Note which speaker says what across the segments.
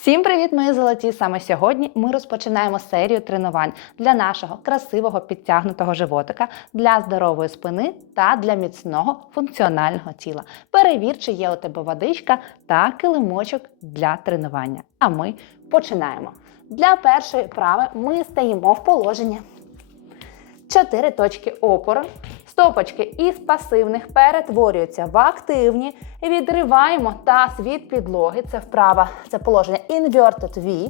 Speaker 1: Всім привіт, мої золоті! Саме сьогодні ми розпочинаємо серію тренувань для нашого красивого підтягнутого животика, для здорової спини та для міцного функціонального тіла. Перевір, чи є у тебе водичка та килимочок для тренування. А ми починаємо. Для першої вправи ми стаємо в положенні. Чотири точки опору. Стопочки із пасивних перетворюються в активні. Відриваємо таз від підлоги. Це вправа, це положення Inverted V.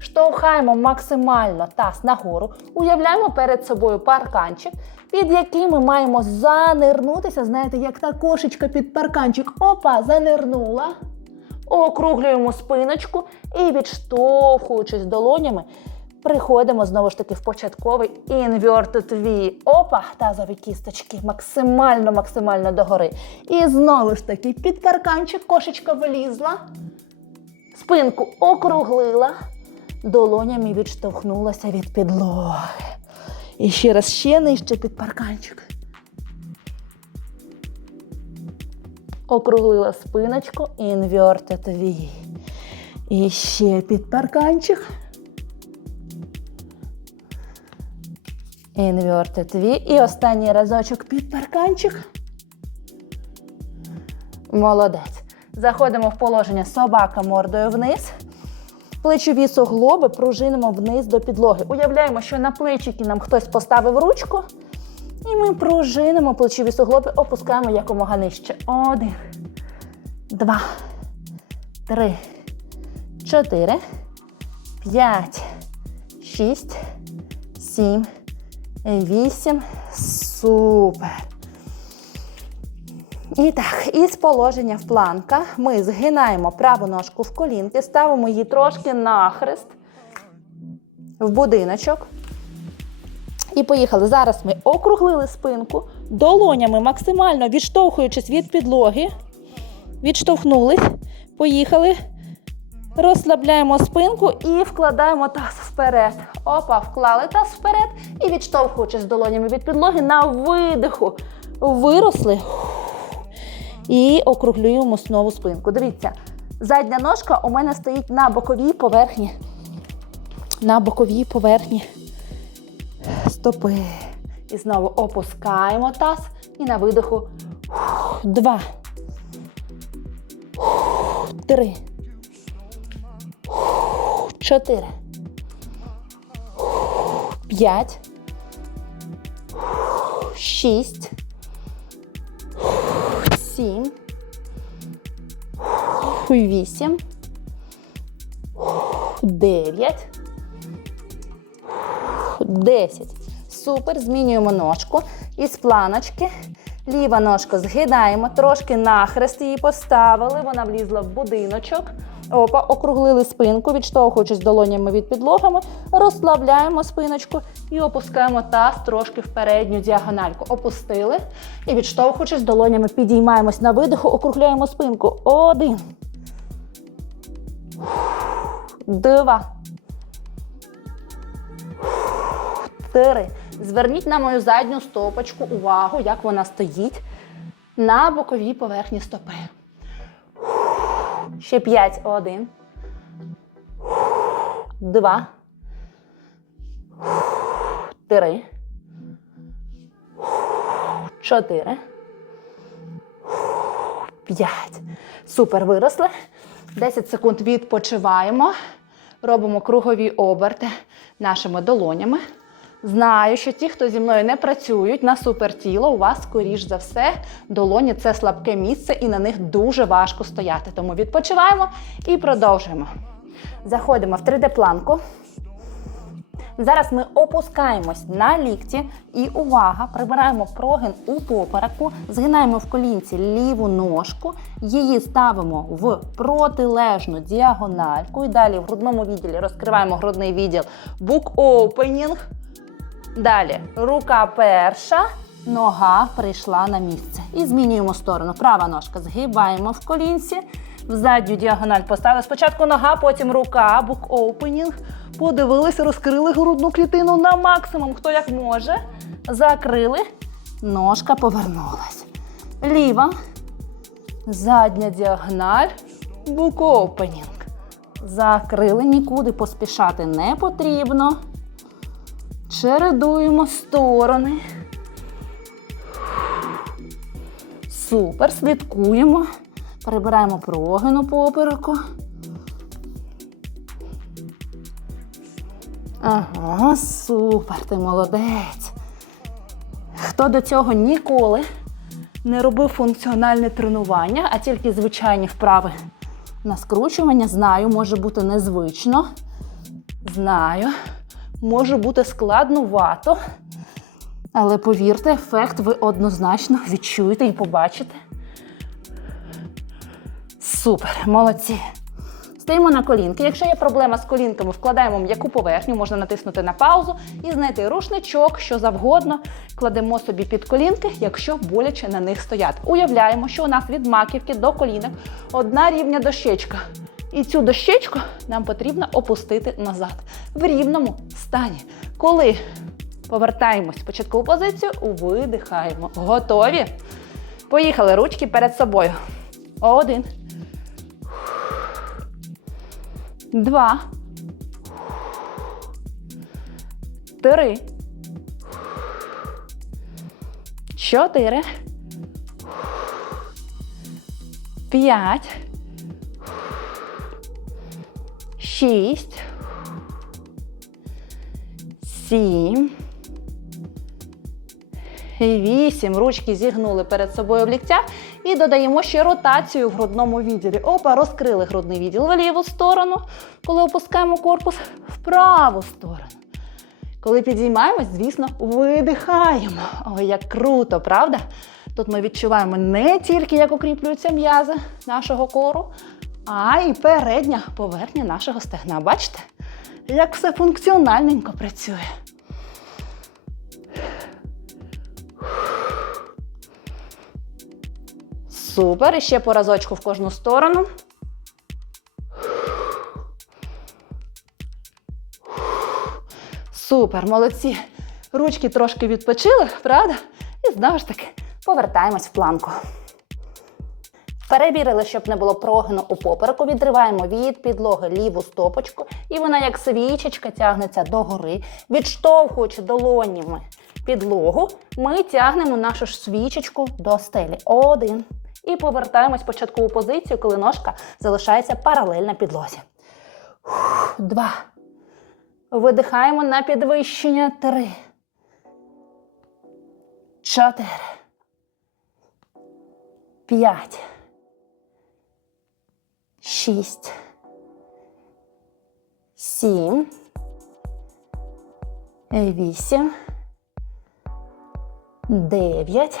Speaker 1: Штовхаємо максимально таз нагору. Уявляємо перед собою парканчик, під яким ми маємо занирнутися. Знаєте, як та кошечка під парканчик. Опа, занирнула. Округлюємо спиночку і відштовхуючись долонями, Приходимо знову ж таки в початковий inverted V. Опа, тазові кісточки максимально, максимально догори. І знову ж таки під парканчик кошечка вилізла. Спинку округлила, долонями відштовхнулася від підлоги. І ще раз ще нижче під парканчик. Округлила спиночку, inverted V. І ще під парканчик. Inverted V. І останній разочок під парканчик. Молодець. Заходимо в положення собака мордою вниз. Плечові суглоби пружинимо вниз до підлоги. Уявляємо, що на плечики нам хтось поставив ручку. І ми пружинимо плечові суглоби, опускаємо якомога нижче. Один, два, три, чотири, п'ять, шість, сім. Вісім. Супер. І так, із положення в планка ми згинаємо праву ножку в колінки, ставимо її трошки нахрест в будиночок. І поїхали. Зараз ми округлили спинку, долонями максимально відштовхуючись від підлоги. Відштовхнулись. Поїхали. Розслабляємо спинку і вкладаємо таз вперед. Опа, вклали таз вперед і відштовхуючись долонями від підлоги на видиху. Виросли. І округлюємо знову спинку. Дивіться, задня ножка у мене стоїть на боковій поверхні. На боковій поверхні стопи. І знову опускаємо таз і на видиху. Два. Три чотири, п'ять, шість, сім, вісім, дев'ять, десять. Супер. Змінюємо ножку із планочки. Ліва ножка згидаємо, трошки нахрест її поставили. Вона влізла в будиночок. Опа, округлили спинку, відштовхуючись долонями від підлогами, розслабляємо спиночку і опускаємо таз трошки в передню діагональку. Опустили. І відштовхуючись долонями, підіймаємось на видиху, округляємо спинку. Один. Два. Три. Зверніть на мою задню стопочку увагу, як вона стоїть на боковій поверхні стопи. Ще п'ять. Один. Два. Три. Чотири. П'ять. Супер. Виросли. 10 секунд відпочиваємо. Робимо кругові оберти нашими долонями. Знаю, що ті, хто зі мною не працюють на супертіло, у вас, скоріш за все, долоні це слабке місце і на них дуже важко стояти. Тому відпочиваємо і продовжуємо. Заходимо в 3D-планку. Зараз ми опускаємось на лікті і увага! Прибираємо прогин у попереку, згинаємо в колінці ліву ножку, її ставимо в протилежну діагональку. І далі в грудному відділі розкриваємо грудний відділ book opening. Далі рука перша, нога прийшла на місце. І змінюємо сторону. Права ножка згибаємо в колінці. В задню діагональ поставили. Спочатку нога, потім рука, opening. Подивилися, розкрили грудну клітину на максимум, хто як може. Закрили. Ножка повернулась. Ліва. Задня діагональ. Opening. Закрили, нікуди поспішати не потрібно. Чередуємо сторони. Супер, слідкуємо. Перебираємо прогину попереку. Ага, супер, ти молодець. Хто до цього ніколи не робив функціональне тренування, а тільки звичайні вправи на скручування, знаю, може бути незвично. Знаю, може бути складнувато. Але повірте, ефект ви однозначно відчуєте і побачите. Супер, молодці. Стоїмо на колінки. Якщо є проблема з колінками, вкладаємо м'яку поверхню, можна натиснути на паузу і знайти рушничок, що завгодно. Кладемо собі під колінки, якщо боляче на них стояти. Уявляємо, що у нас від маківки до колінок одна рівня дощечка. І цю дощечку нам потрібно опустити назад в рівному стані. Коли повертаємось в початкову позицію, видихаємо. Готові? Поїхали ручки перед собою. Один. Два. Три. Чотири. П'ять. Шість. Сім. Вісім. Ручки зігнули перед собою в ліктях. І додаємо ще ротацію в грудному відділі. Опа, розкрили грудний відділ в ліву сторону. Коли опускаємо корпус в праву сторону. Коли підіймаємось, звісно, видихаємо. Ой, як круто, правда? Тут ми відчуваємо не тільки, як укріплюються м'язи нашого кору, а й передня поверхня нашого стегна. Бачите, як все функціональненько працює. Супер. І ще по разочку в кожну сторону. Супер, молодці. Ручки трошки відпочили, правда? І знову ж таки повертаємось в планку. Перевірили, щоб не було прогину у попереку. Відриваємо від підлоги ліву стопочку, і вона, як свічечка, тягнеться догори, відштовхуючи долонями підлогу, ми тягнемо нашу ж свічечку до стелі. Один. І повертаємось в початкову позицію, коли ножка залишається паралельно підлозі. Два. Видихаємо на підвищення. Три. Чотири. П'ять. Шість. Сім. Вісім. Дев'ять.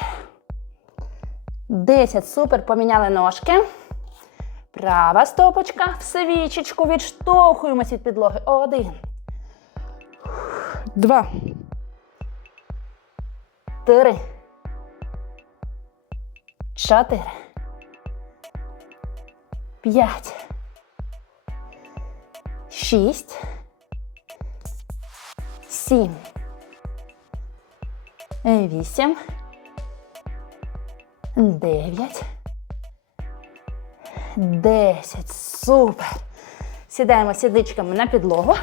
Speaker 1: Десять. Супер. Поміняли ножки. Права стопочка в свічечку. Відштовхуємось від підлоги. Один. Два. Три. Чотири. П'ять. Шість. Сім. Вісім. Дев'ять. Десять. Супер. Сідаємо сідичками на підлогу.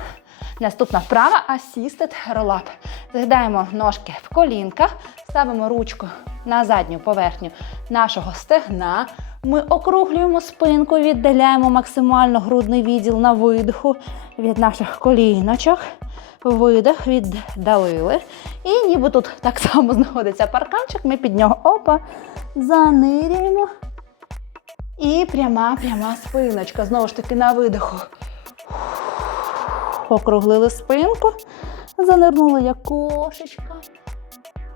Speaker 1: Наступна вправа асістед ролап. Згидаємо ножки в колінках, ставимо ручку на задню поверхню нашого стегна. Ми округлюємо спинку, віддаляємо максимально грудний відділ на видиху від наших коліночок. Видих, віддалили. І ніби тут так само знаходиться парканчик, ми під нього опа, занирюємо. І пряма, пряма спиночка. Знову ж таки, на видиху. Округлили спинку, занирнули як кошечка.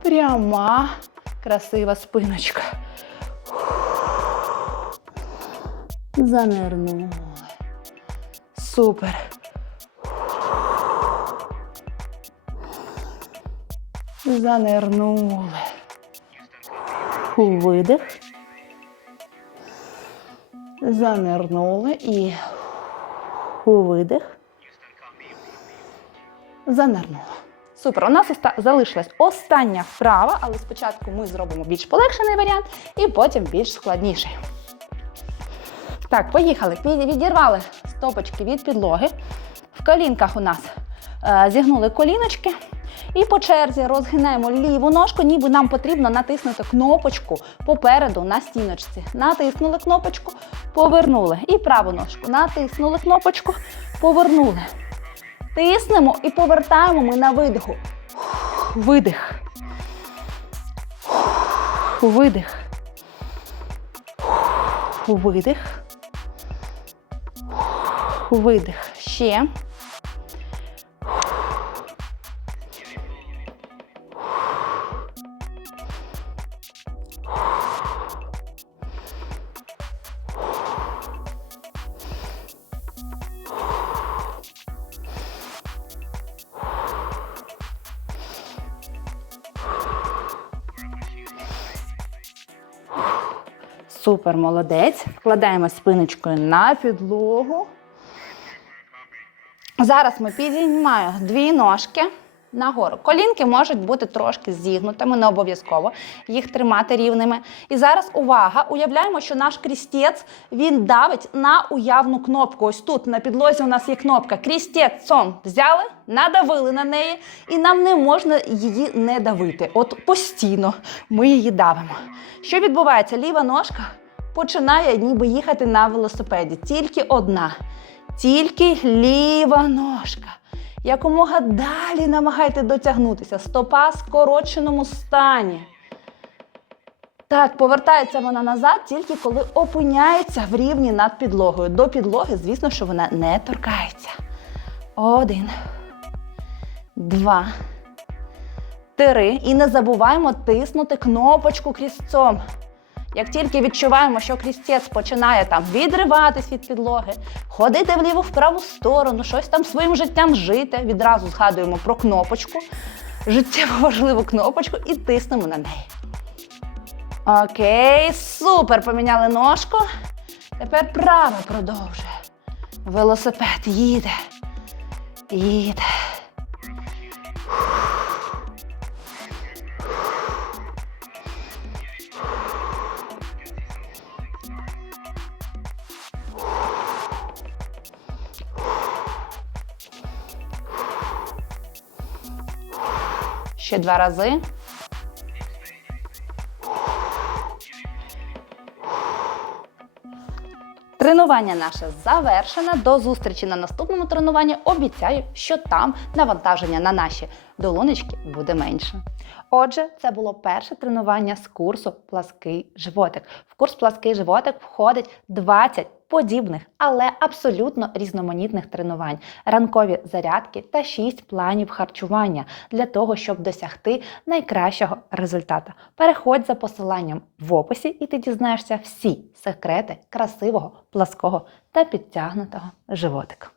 Speaker 1: Пряма, красива спиночка. Занирнули. Супер. Занирнули. Видих. Занирнули і видих. Занирнула. Супер. У нас залишилась остання вправа, але спочатку ми зробимо більш полегшений варіант і потім більш складніший. Так, поїхали. Відірвали стопочки від підлоги. В колінках у нас е, зігнули коліночки. І по черзі розгинаємо ліву ножку, ніби нам потрібно натиснути кнопочку попереду на стіночці. Натиснули кнопочку, повернули. І праву ножку. Натиснули кнопочку, повернули. Тиснемо і повертаємо ми на видиху. Видих. Видих. Видих. Видих. Ще. Супер, молодець. Вкладаємо спиночкою на підлогу. Зараз ми підіймаємо дві ножки нагору. Колінки можуть бути трошки зігнутими, не обов'язково їх тримати рівними. І зараз увага! Уявляємо, що наш крістець він давить на уявну кнопку. Ось тут на підлозі у нас є кнопка. Крістецом взяли, надавили на неї, і нам не можна її не давити. От постійно ми її давимо. Що відбувається? Ліва ножка починає ніби їхати на велосипеді. Тільки одна. Тільки ліва ножка. Якомога далі намагайте дотягнутися. Стопа в скороченому стані. Так, повертається вона назад тільки коли опиняється в рівні над підлогою. До підлоги, звісно, що вона не торкається. Один, два, три. І не забуваємо тиснути кнопочку крізцом. Як тільки відчуваємо, що крістець починає там відриватись від підлоги, ходити вліву в праву сторону, щось там своїм життям жити, відразу згадуємо про кнопочку, життєво важливу кнопочку і тиснемо на неї. Окей, супер! Поміняли ножку. Тепер право продовжує. Велосипед їде. Їде. Ще два рази. Тренування наше завершено. До зустрічі на наступному тренуванні. Обіцяю, що там навантаження на наші долонечки буде менше. Отже, це було перше тренування з курсу Плаский животик. В курс Плаский животик входить 20 подібних, але абсолютно різноманітних тренувань, ранкові зарядки та 6 планів харчування для того, щоб досягти найкращого результату. Переходь за посиланням в описі, і ти дізнаєшся всі секрети красивого, плаского та підтягнутого животика.